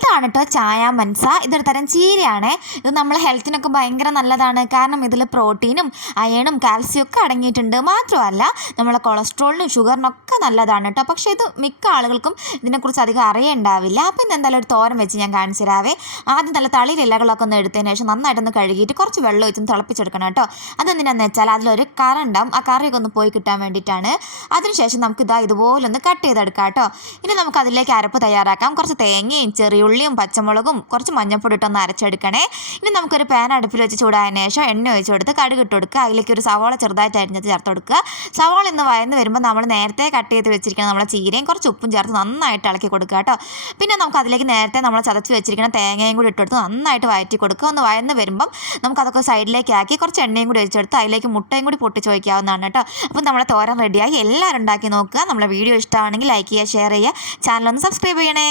ഇതാണ് കേട്ടോ ചായ മനസ്സ. ഇതൊരു തരം ചീരയാണ്. ഇത് നമ്മളെ ഹെൽത്തിനൊക്കെ ഭയങ്കര നല്ലതാണ്. കാരണം ഇതിൽ പ്രോട്ടീനും അയണും കാൽസ്യം ഒക്കെ അടങ്ങിയിട്ടുണ്ട്. മാത്രമല്ല നമ്മളെ കൊളസ്ട്രോളിനും ഷുഗറിനൊക്കെ നല്ലതാണ് കേട്ടോ. പക്ഷേ ഇത് മിക്ക ആളുകൾക്കും ഇതിനെക്കുറിച്ച് അധികം അറിയുണ്ടാവില്ല. അപ്പോൾ ഇന്ന് എന്തായാലും ഒരു തോരൻ വെച്ച് ഞാൻ കാണിച്ചു തരാവേ. ആദ്യം നല്ല തളിയിൽ ഇലകളൊക്കെ ഒന്ന് എടുത്തതിന് ശേഷം നന്നായിട്ടൊന്ന് കഴുകിയിട്ട് കുറച്ച് വെള്ളം ഒഴിച്ചൊന്ന് തിളപ്പിച്ചെടുക്കണം കേട്ടോ. അതെന്തിനാന്ന് വെച്ചാൽ അതിലൊരു കറ ഉണ്ടാവും. ആ കറിയൊക്കെ ഒന്ന് പോയി കിട്ടാൻ വേണ്ടിയിട്ടാണ്. അതിനുശേഷം നമുക്ക് ഇതുപോലെ ഒന്ന് കട്ട് ചെയ്തെടുക്കാം കേട്ടോ. ഇനി നമുക്ക് അതിലേക്ക് അരപ്പ് തയ്യാറാക്കാം. കുറച്ച് തേങ്ങയും ചെറിയുള്ളിയും പച്ചമുളകും കുറച്ച് മഞ്ഞൾപ്പൊടി ഇട്ടൊന്ന് അരച്ചെടുക്കണേ. ഇനി നമുക്കൊരു പാൻ അടുപ്പിൽ വെച്ച് ചൂടായതിനു ശേഷം എണ്ണ ഒഴിച്ച് കൊടുത്ത് കടുക് ഇട്ട് കൊടുക്കുക. അതിലേക്ക് ഒരു സവാള ചെറുതായിട്ട് അരിഞ്ഞത് ചേർത്ത് കൊടുക്കുക. സവാള ഇന്ന് വയന്ന് വരുമ്പോൾ നമ്മൾ നേരത്തെ കട്ട് ചെയ്ത് വെച്ചിരിക്കുന്ന നമ്മളെ ചീരയും കുറച്ച് ഉപ്പും ചേർത്ത് നന്നായിട്ട് ഇളക്കി കൊടുക്കുക കേട്ടോ. പിന്നെ നമുക്ക് അതിലേക്ക് നേരത്തെ നമ്മൾ ചതച്ച് വെച്ചിരിക്കുന്ന തേങ്ങയും കൂടി ഇട്ടെടുത്ത് നന്നായിട്ട് വഴറ്റി കൊടുക്കുക. ഒന്ന് വയന്ന് വരുമ്പം നമുക്കതൊക്കെ സൈഡിലേക്ക് ആക്കി കുറച്ച് എണ്ണയും കൂടി ഒഴിച്ചെടുത്ത് അതിലേക്ക് മുട്ടയും കൂടി പൊട്ടിച്ച് വയ്ക്കാവുന്നതാണ് കേട്ടോ. അപ്പം നമ്മളെ തോരൻ റെഡിയായി. എല്ലാവരും ഉണ്ടാക്കി നോക്കുക. നമ്മളെ വീഡിയോ ഇഷ്ടമാണെങ്കിൽ ലൈക്ക് ചെയ്യുക, ഷെയർ ചെയ്യുക, ചാനലൊന്ന് സബ്സ്ക്രൈബ് ചെയ്യണേ.